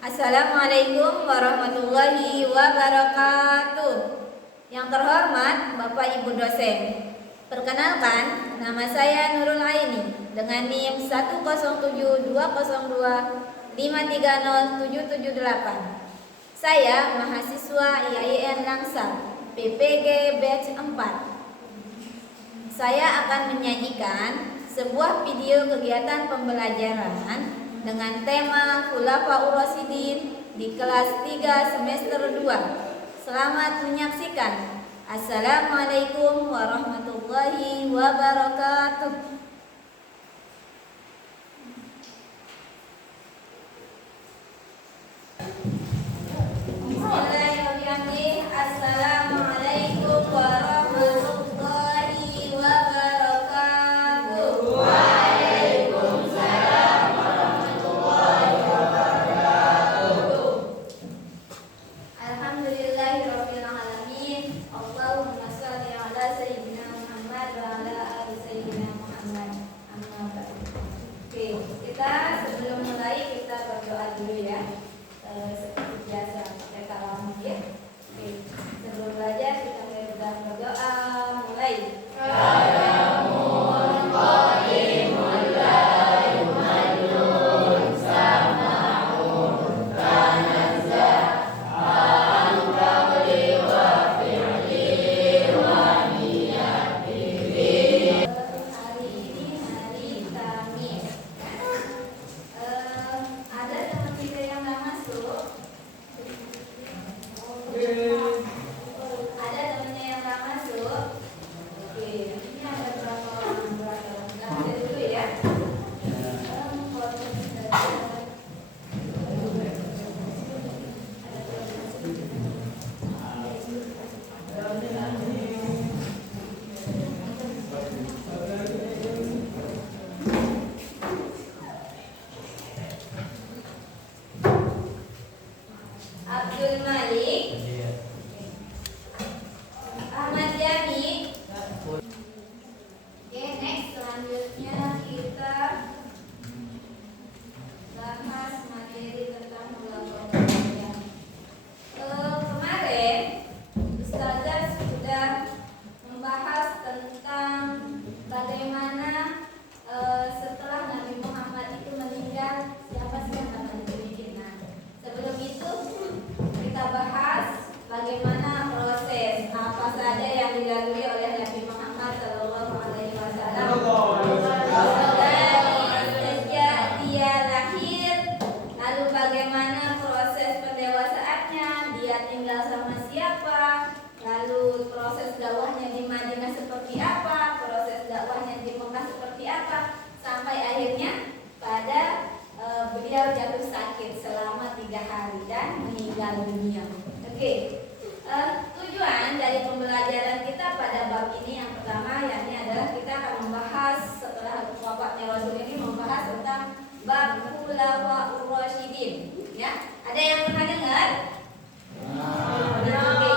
Assalamualaikum warahmatullahi wabarakatuh. Yang terhormat Bapak Ibu dosen, perkenalkan, nama saya Nurul Aini dengan NIM 1072025307778. Saya mahasiswa IAIN Langsar, PPG Batch 4. Saya akan menyajikan sebuah video kegiatan pembelajaran dengan tema Khulafaur Rasyidin di kelas 3 semester 2. Selamat menyaksikan. Assalamualaikum warahmatullahi wabarakatuh. Bismillahirrahmanirrahim. Assalamualaikum warahmatullahi wabarakatuh. Alhamdulillahirabbil alamin. Allahumma shalli ala sayyidina Muhammad wa ala ali sayyidina Muhammad. Amma ba'du. Oke, kita sebelum mulai kita berdoa dulu ya. Seperti biasa pakai kalam ya. Oke, sebelum belajar kita berdoa. Mulai. Abdul Malik, Ahmad Yani. Oke, next selanjutnya kita bahas materi tentang khulafaur rasyidin. Kemarin Ustazah sudah membahas tentang bagaimana setelah Nabi Muhammad itu meninggal, siapa sih yang akan dibikin. Nah, sebelum itu kita bahas bagaimana proses apa saja yang dilalui oleh Nabi Muhammad SAW sejak dia lahir, lalu bagaimana proses pendewasaannya, dia tinggal sama siapa, lalu proses dakwahnya di Madinah seperti apa, proses dakwahnya di Mekah seperti apa, sampai akhirnya pada beliau jatuh sakit selama 3 hari dan meninggal dunia. Oke, tujuan dari pembelajaran kita pada bab ini yang pertama, yakni adalah kita akan membahas setelah wafatnya Rasul ini, membahas tentang bab Khulafaur Rasyidin. Ya, ada yang pernah dengar? Oke.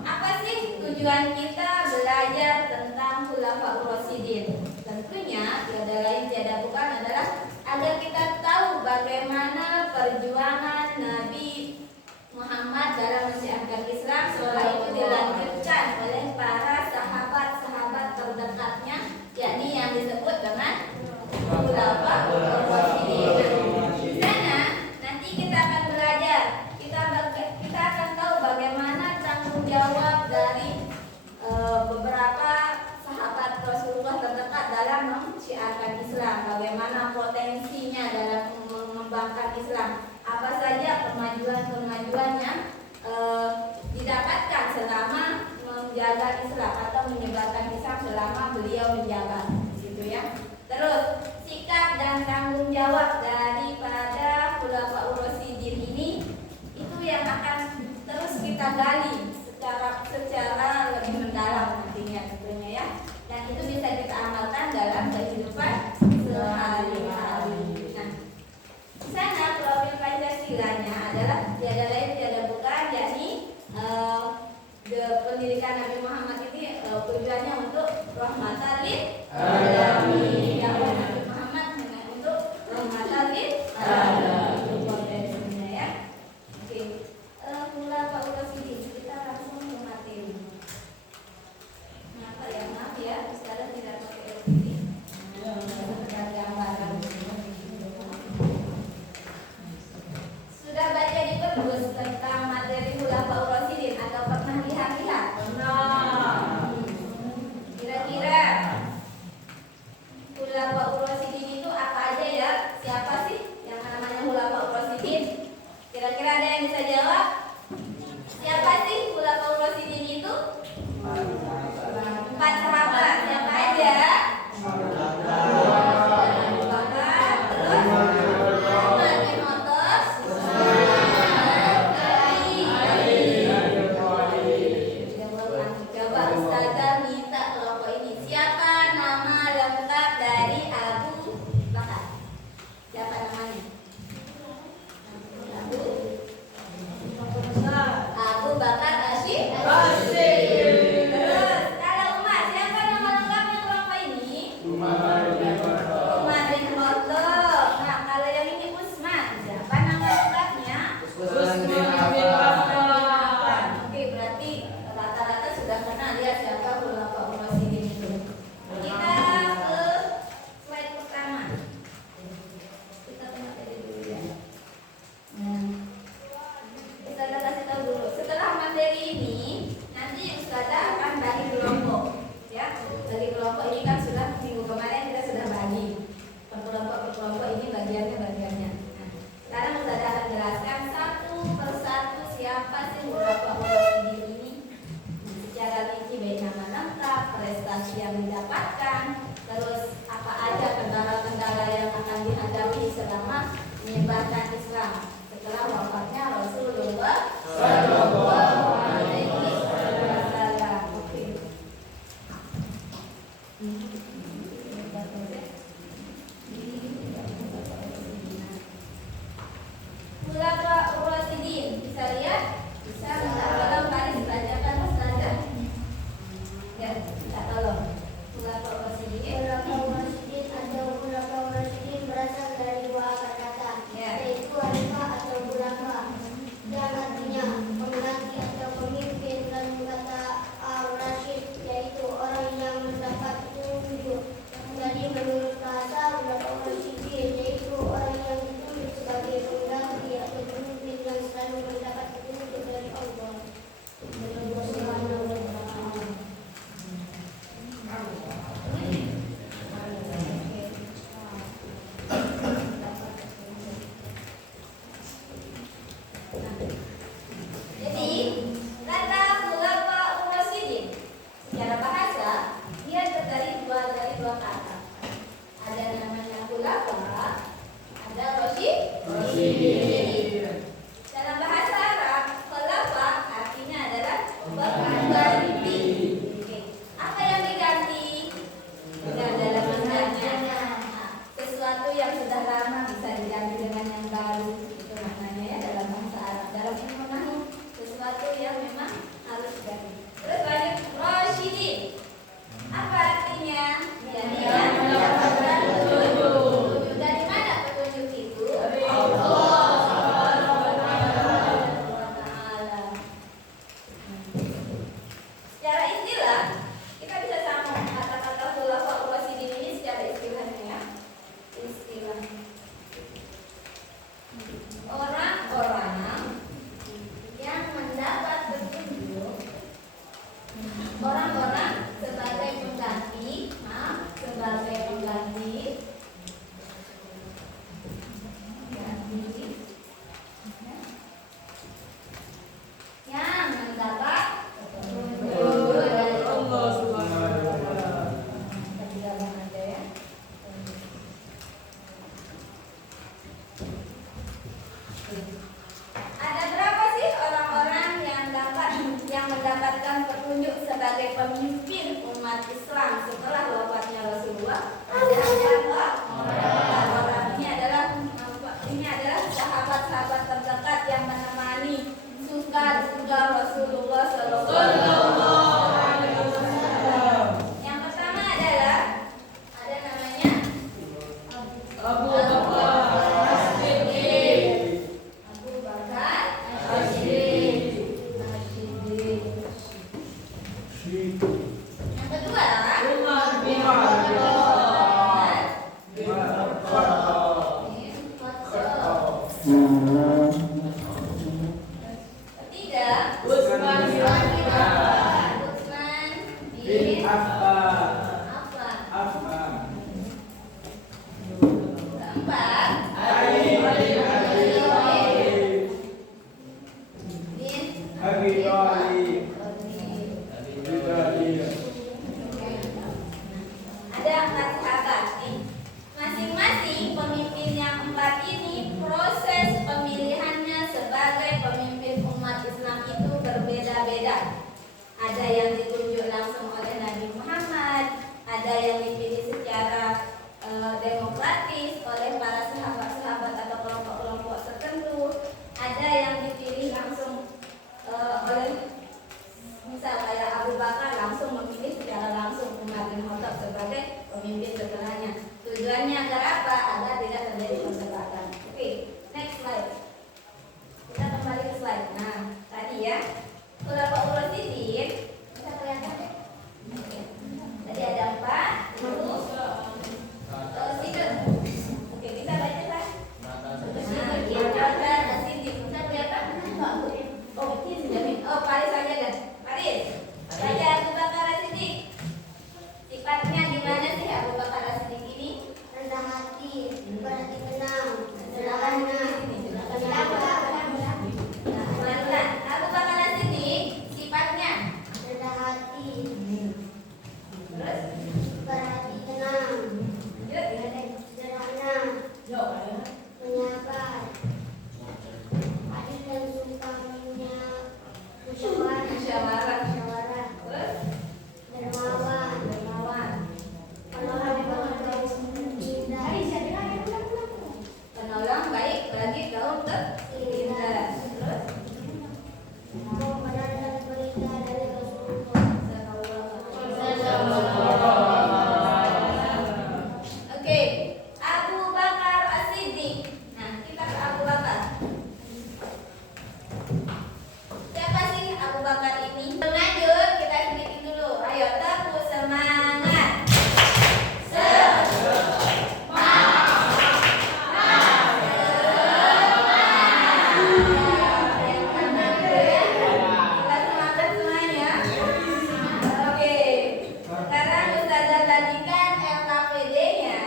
Apa sih tujuan kita belajar tentang Khulafaur Rasyidin? Tentunya tiada lain tiada bukan adalah agar kita tahu bagaimana perjuangan Nabi Muhammad dalam menyiarkan Islam, setelah itu dilanjutkan oleh para sahabat-sahabat terdekatnya, yakni yang disebut dengan Khulafaur Rasyidin. Di sana nanti kita akan belajar, kita akan tahu bagaimana tanggung jawab dari beberapa sahabat Rasulullah terdekat dalam menyiarkan Islam, bagaimana potensinya dalam mengembangkan Islam, apa saja kemajuan-kemajuan yang didapatkan selama menjaga Islam atau menyebarkan Islam selama beliau menjabat, gitu ya. Terus sikap dan tanggung jawab daripada Khulafaur Rasyidin ini itu yang akan terus kita gali secara lebih mendalam nantinya tentunya ya. Dan itu bisa kita amalkan dalam kehidupan sehari-hari. Nah, di sana profil Pancasilanya adalah tiada lain tiada bukan, yakni pendidikan Nabi Muhammad ini tujuannya untuk rahmatan lil alamin. Nabi Muhammad untuk rahmatan lil alamin. Ustazah minta kelompok ini. Siapa nama lengkap dari Abu Bakar? Siapa namanya? Abu Bakar Asyik. Terus kalau Umar, siapa nama lengkapnya kelompok ini? Umar bin Khattab. Nah, kalau yang ini Utsman, siapa nama lengkapnya? Utsman bin Affan. Oke, berarti rata-rata sudah kenal ya siapa Khulafaur Rasyidin itu. Kita ke slide pertama. Kita tengok tadi dulu ya. Kita kasih tahu dulu. Setelah materi ini, nanti Ustazah akan bagi kelompok. Ya, bagi kelompok ini kan sudah minggu kemarin kita sudah bagi. Per kelompok ini bagiannya. Nah, sekarang Ustazah akan jelaskan satu persatu siapa sih Khulafaur Rasyidin ini. Secara rinci baik nama lengkap, prestasi yang didapatkan, terus apa aja kendala-kendala yang akan dihadapi selama menyebarkan Islam setelah wafatnya Rasulullah Sallallahu Alaihi Wasallam. Oke. Khulafaur Rasyidin, bisa lihat? Bisa minta tolong baris bacakan Ustazah? Ya, minta tolong. Khulafaur Rasyidin. Khulafaur Rasyidin berasal dari dua akar kata, Ya. yaitu khalifah atau khulafa, yang artinya pengganti atau pemimpin, dan kata ar-rasyid, yaitu orang yang mendapat petunjuk. Jadi menurut bahasa, Khulafaur Rasyidin yaitu orang yang ditunjuk sebagai pengganti atau pemimpin yang selalu mendapat petunjuk dari Allah. Subhanahu wa ta'ala. Jadi, kata Khulafaur Rasyidin secara bahasa dia terdiri dari dua kata. Ada namanya khulafa, ada rasyidin. Dalam bahasa Arab, khulafa artinya adalah pengganti. Oke. Apa yang diganti? Ya, dalam maknanya sesuatu yang sudah lama bisa diganti dengan yang baru. Itu maknanya ya dalam bahasa Arab. Dalam ilmu nahwu, sesuatu yang memang harus diganti. Terus lanjut rasyidin. Apa artinya? Jadi yang mendapatkan petunjuk. Dari mana petunjuk itu? Allah Subhanahu wa ta'ala. Secara istilah, kita bisa sambung kata-kata Khulafaur Rasyidin ini secara istilahnya ya. Istilah orang-orang yang mendapat petunjuk, orang-orang sebagai pengganti, yang mendapat petunjuk dari Allah Subhanahu wa ta'ala. Kita tinggalkan aja ya. Ada berapa sih orang-orang yang mendapatkan petunjuk sebagai pemimpin umat Islam setelah wafatnya Rasulullah? Ada berapa orang? Ini adalah sahabat-sahabat terdekat yang menemani suka duka Rasulullah Sallallahu Alaihi Wasallam. Yang pertama adalah ada namanya Abu Bakar As-Siddiq. Abu Bakar As-Siddiq. Yang kedua Umar bin ketiga Utsman bin Affan. Utsman Bin bin Affan. Affan. Keempat Ali bin Abi Thalib. bin Abi Thalib. Ada 4 sahabat nih. Masing-masing pemimpin yang 4 ini proses pemilihannya sebagai pemimpin umat Islam itu berbeda-beda. Ada yang ditunjuk langsung pemimpin setelahnya. Tujuannya agar apa? Agar tidak terjadi perdebatan. Oke, next slide. Kita kembali ke slide. Nah, tadi ya, Khulafaur Rasyidin bisa kelihatan deh. Oke. Tadi ada 4, terus Rasyidun. Oke, bisa baca kan? Nah, kita Rasyidin. Bisa kelihatan? Oh, ini oh, Paris aja kan? Paris. Baca Abu Bakar As-Siddiq. Sifatnya gimana sih Abu Bakar As-Siddiq ini? Rendah hati, berhati tenang, sederhana, penyabar. Nah, pelan-pelan. Abu Bakar As-Siddiq sifatnya Rendah hati, terus berhati tenang, yuk gimana? sederhana, penyabar, adil dan suka musyawarah, Musyawarah. Terus dermawan, penolong penolong baik bagi kaum tertindas. Terus membenarkan berita dari oke, Abu Bakar As-Siddiq. Nah, kita ke Abu Bakar. Siapa sih Abu Bakar ini? Lanjut, kita sedikit dulu. Ayo, tepuk semangat. Kita semangat semuanya. Oke, sekarang Ustazah bagikan LKPD-nya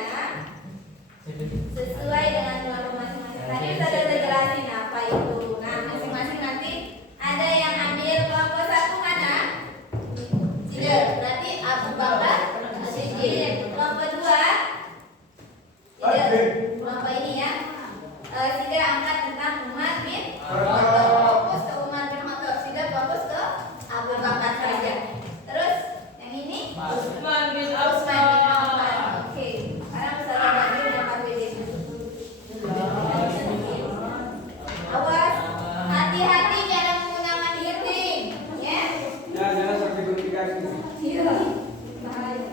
sesuai dengan kelompok masing-masing. Tadi Ustazah udah jelasin apa itu. Nah, masing-masing nanti ada yang ambil kelompok 1 mana? Siddiq. Berarti Abu Bakar As-Siddiq. Kelompok 2 Siddiq. Kelompok ini ya. Siddiq angkat tentang Umar bin Khattab. Fokus ke Umar bin Khattab. Siddiq fokus ke Abu Bakar saja. Terus yang ini Utsman bin Utsman bin Affan. Affan. Oke. Sekarang Ustazah bagi LKPD. Awas, hati-hati jangan menggunakan hearing, ya. Ya, jangan sampai gunting. Iya. Bahaya.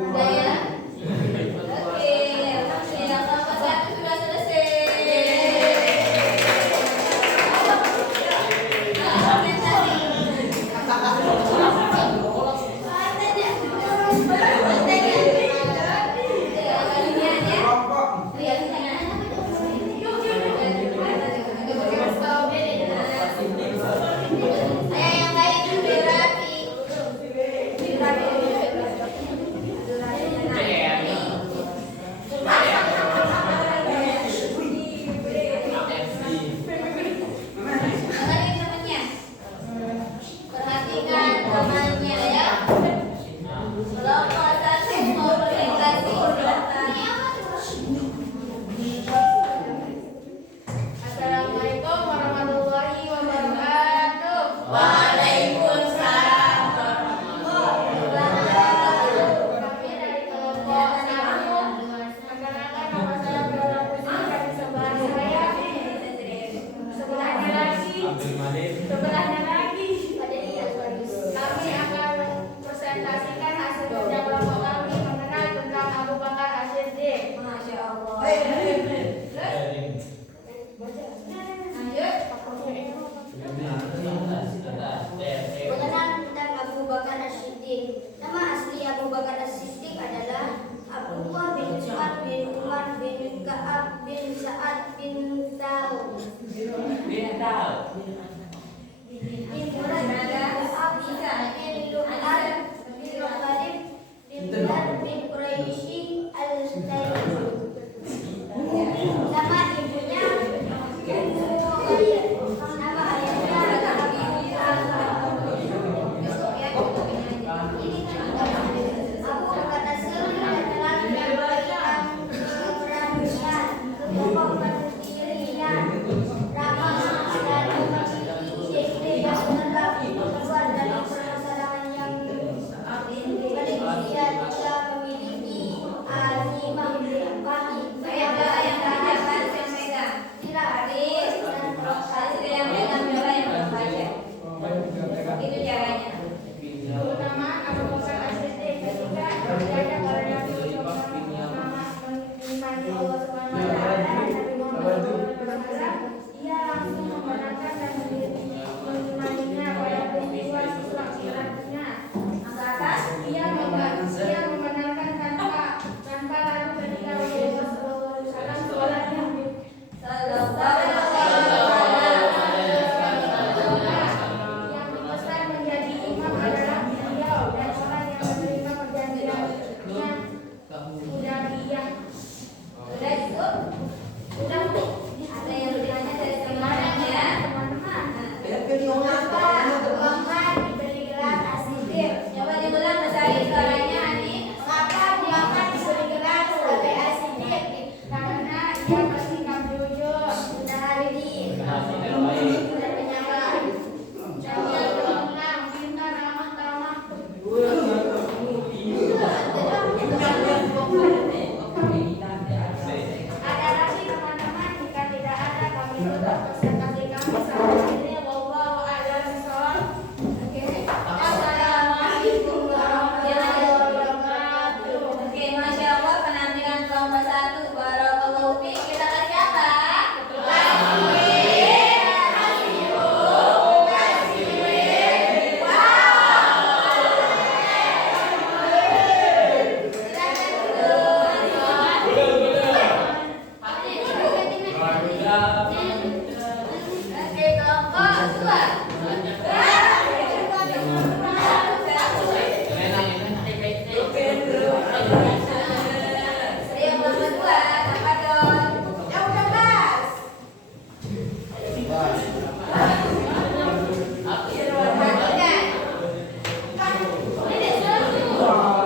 Udah ya? Oke, alhamdulillah kelompok 1 sudah selesai. Kelompok. Saya yang baik biografi. Dengerin temannya. Perhatikan temannya ya. Kelompok 1 mau presentasi. Assalamualaikum warahmatullahi wabarakatuh. Waalaikumsalam warahmatullahi wabarakatuh. Kami dari kelompok 1 perkenalkan nama saya Bella Putri dari sebelah saya. Sebelahnya lagi. Kami akan presentasikan hasil kerja kelompok kami mengenal tentang Abu Bakar As-Siddiq. Masya Allah. Mengenal tentang Abu Bakar As-Siddiq. Nama asli Abu Bakar As-Siddiq adalah Abdullah bin Sa'ad bin Umar bin Ka'ab bin Sa'ad bin Tau bin Murad bin Ka'ab bin Lu'ad bin Ghalib bin Dar bin Quraisy al-Taimi. Nama ibunya Ummu Ghalib. Nama ayahnya Abi Talha. Ini Allah.